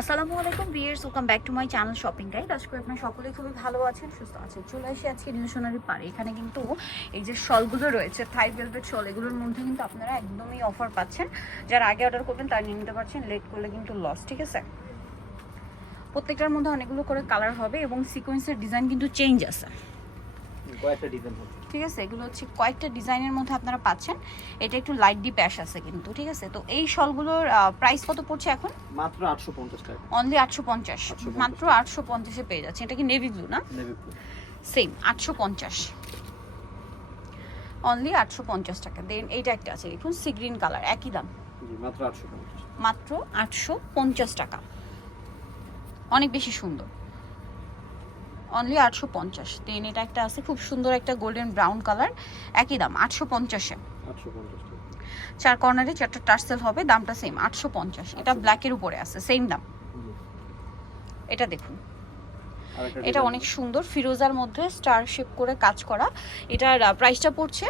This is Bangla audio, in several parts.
আসসালামু আলাইকুম viewers welcome back to my channel shopping guide আজকে আপনারা সকলেই খুবই ভালো আছেন, সুস্থ আছেন। চলে আসি আজকে নিউ সোনারি পারে এখানে কিন্তু এই যে শলগুলো রয়েছে থাই ভেলভেট শল, এগুলোর মধ্যে কিন্তু আপনারা একদমই অফার পাচ্ছেন। যারা আগে অর্ডার করবেন, তারা নিয়ে নিতে পারছেন লেট করলে কিন্তু লস ঠিক আছে? প্রত্যেকটার মধ্যে অনেকগুলো করে কালার হবে এবং সিকোয়েন্সের ডিজাইন কিন্তু চেঞ্জ আছে। ঠিক আছে? এগুলো হচ্ছে কয়েকটা ডিজাইনের মধ্যে আপনারা পাচ্ছেন। এটা একটু লাইট ডি প্যাশ আছে কিন্তু ঠিক আছে? তো এই শলগুলোর প্রাইস কত পড়ছে এখন? মাত্র আটশো পঞ্চাশ টাকা। অনলি আটশো পঞ্চাশ। 850 মাত্র আটশো পঞ্চাশে পেয়ে যাচ্ছে। এটা কি নেভি ব্লু না? নেভি ব্লু সেম আটশো পঞ্চাশ। অনলি আটশো পঞ্চাশ টাকা। দেন এইটা একটা আছে দেখুন সি গ্রিন কালার একই দাম। মাত্র আটশো পঞ্চাশ টাকা। অনেক বেশি সুন্দর। অনলি আটশো পঞ্চাশ। দেন এটা একটা আছে খুব সুন্দর একটা গোল্ডেন ব্রাউন কালার একই দাম আটশো পঞ্চাশে। চার কর্নারে চারটা টার্সেল হবে দামটা সেম আটশো পঞ্চাশ। এটা ব্ল্যাকের উপরে আছে সেম দাম। এটা দেখুন। এটা অনেক সুন্দর ফিরোজার মধ্যে স্টার শেপ করে কাজ করা। এটার প্রাইসটা পড়ছে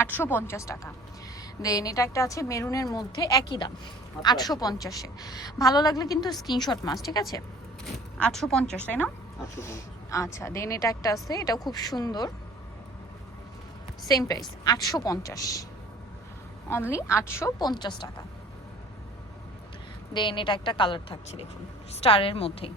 আটশো পঞ্চাশ। টাকা। দেন এটা একটা আছে মেরুনের মধ্যে একই দাম আটশো পঞ্চাশে। ভালো লাগলে কিন্তু স্ক্রিনশট মাছ ঠিক আছে? আটশো পঞ্চাশ তাই না? আচ্ছা দেন এটা একটা আছে এটা খুব সুন্দর। সেম প্রাইস আটশো পঞ্চাশ। অনলি আটশো পঞ্চাশ টাকা। দেন এটা একটা কালার থাকছে দেখুন স্টারের মধ্যেই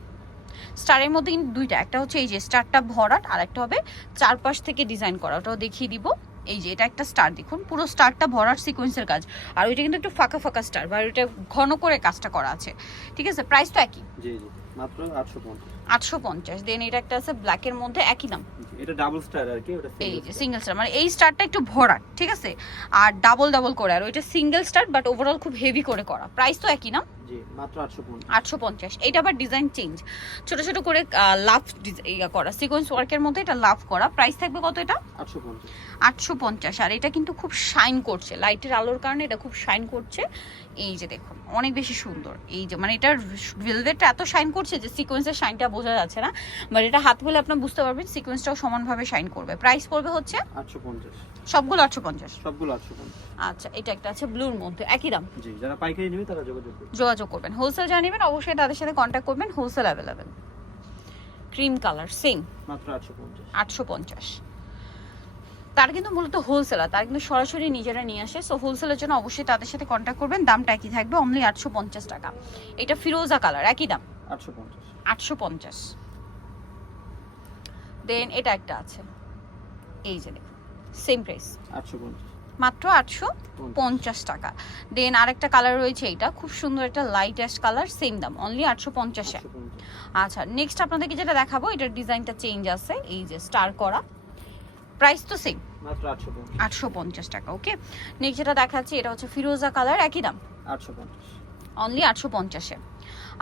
স্টারের মধ্যে কিন্তু দুইটা একটা হচ্ছে এই যে স্টারটা ভরাট আর একটা হবে চারপাশ থেকে ডিজাইন করা ওটাও দেখিয়ে দিব। এই যে এটা একটা স্টার দেখুন পুরো স্টারটা ভরাট সিকোয়েন্সের কাজ। আর ওইটা কিন্তু একটু ফাঁকা ফাঁকা স্টার বা ওইটা ঘন করে কাজটা করা আছে। ঠিক আছে প্রাইস তো একই। জি জি। মাত্র আটশো পঞ্চাশ। আটশো পঞ্চাশ। দেন এটা একটা আছে ব্ল্যাকের মধ্যে একই দাম। এটা ডাবল স্টার আর কি ওটা এই যে সিঙ্গেল স্টার মানে এই স্টারটা একটু ভরাট ঠিক আছে? আর ডাবল ডাবল করে আর ওইটা সিঙ্গেল স্টার বাট ওভারঅল খুব হেভি করে করা। প্রাইস তো একই না? আটশো পঞ্চাশ। এটা আবার ডিজাইন চেঞ্জ ছোট ছোট করে লাভ ইয়া করা সিকোয়েন্স ওয়ার্কের মধ্যে এটা লাভ করা। প্রাইস থাকবে কত এটা? আটশো পঞ্চাশ। আটশো পঞ্চাশ। আর এটা কিন্তু খুব শাইন করছে। লাইটের আলোর কারণে এটা খুব শাইন করছে। এই যে দেখুন অনেক বেশি সুন্দর। এই যে মানে এটার ভেলভেটটা এত শাইন করছে যে সিকোয়েন্সের শাইনটা বোঝা যাচ্ছে না বাট এটা হাত বলে আপনার বুঝতে পারবেন সিকোয়েন্সটাও সমানভাবে শাইন করবে। প্রাইস পড়বে হচ্ছে আটশো পঞ্চাশ। সবগুলো আটশো পঞ্চাশ। সবগুলো আটশো পঞ্চাশ। আচ্ছা এটা একটা আছে ব্লুর মধ্যে একই দাম। জি যারা পাইকারি নেবে তারা যোগাযোগ করবে। যোগাযোগ করবেন। হোলসেল জানিবেন অবশ্যই তাদের সাথে কন্ট্যাক্ট করবেন wholesale available cream colour same মাত্র আটশো পঞ্চাশ। তার কিন্তু মূলত হোলসেলার তার কিন্তু সরাসরি নিজেরা নিয়ে আসে। সো হোলসেলের জন্য অবশ্যই তাদের সাথে কন্ট্যাক্ট করবেন। দামটা একই থাকবে অনলি আটশো পঞ্চাশ টাকা। এটা ফিরোজা কালার একই দাম। আটশো পঞ্চাশ। দেন এটা একটা আছে। এই যে দেখুন সেম প্রাইস আটশো পঞ্চাশ। মাত্র আটশো পঞ্চাশ টাকা। দেন আরেকটা কালার রয়েছে এটা খুব সুন্দর একটা লাইট অ্যাশ কালার সেম দাম অনলি আটশো পঞ্চাশে। আচ্ছা নেক্সট আপনাদেরকে যেটা দেখাবো এটার ডিজাইনটা চেঞ্জ আছে এই যে স্টার করা। প্রাইস তো সেম আটশো পঞ্চাশ। টাকা ওকে নেক্সট যেটা দেখাচ্ছি এটা হচ্ছে ফিরোজা কালার একই দাম। আটশো পঞ্চাশ। অনলি আটশো পঞ্চাশে।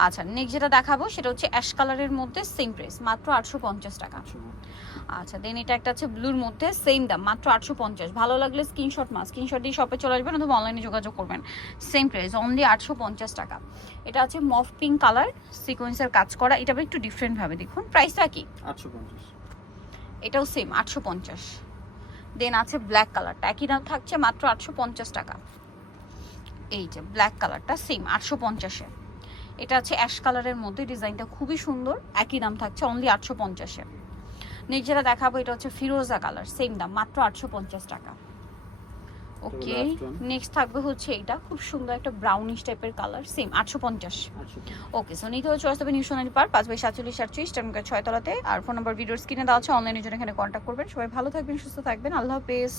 আচ্ছা নেক্সট যেটা দেখাবো সেটা হচ্ছে অ্যাশ কালারের মধ্যে সেম প্রাইস মাত্র আটশো পঞ্চাশ টাকা। আচ্ছা দেন এটা একটা আছে ব্লুর মধ্যে সেম দাম মাত্র আটশো পঞ্চাশ। ভালো লাগলে স্ক্রিনশট মা স্ক্রিনশট দিয়ে শপে চলে আসবেন অথবা অনলাইনে যোগাযোগ করবেন। সেম প্রাইস অনলি আটশো পঞ্চাশ টাকা। এটা আছে মফ পিঙ্ক কালার সিকোয়েন্সের কাজ করা এটা একটু ডিফারেন্ট ভাবে দেখুন। প্রাইসটা কি? আটশো পঞ্চাশ। এটাও সেম আটশো পঞ্চাশ। দেন আছে ব্ল্যাক কালারটা একই দাম থাকছে মাত্র আটশো পঞ্চাশ টাকা। এই যে ব্ল্যাক কালারটা সেম আটশো পঞ্চাশে। এটা আছে অ্যাশ কালারের মধ্যে ডিজাইনটা খুবই সুন্দর। একই দাম থাকছে অনলি আটশো পঞ্চাশে। নেক্সট যেটা দেখাবো এটা হচ্ছে ফিরোজা কালার সেম দাম মাত্র আটশো পঞ্চাশ টাকা। ওকে নেক্সট থাকবে হচ্ছে এটা খুব সুন্দর একটা ব্রাউনিশ টাইপের কালার সেম আটশো পঞ্চাশ। ওকে সো নিতে হচ্ছে আসতে নিউ সোনালি পার পাঁচ বাই সাতচল্লিশ আটচল্লিশ টার্মিকার ছয়তলাতে। আর ফোন নাম্বার ভিডিওর স্ক্রিনে দেওয়া আছে অনলাইনের জন্য এখানে কন্ট্যাক্ট করবেন। সবাই ভালো থাকবেন সুস্থ থাকবেন আল্লাহ হাফেজ।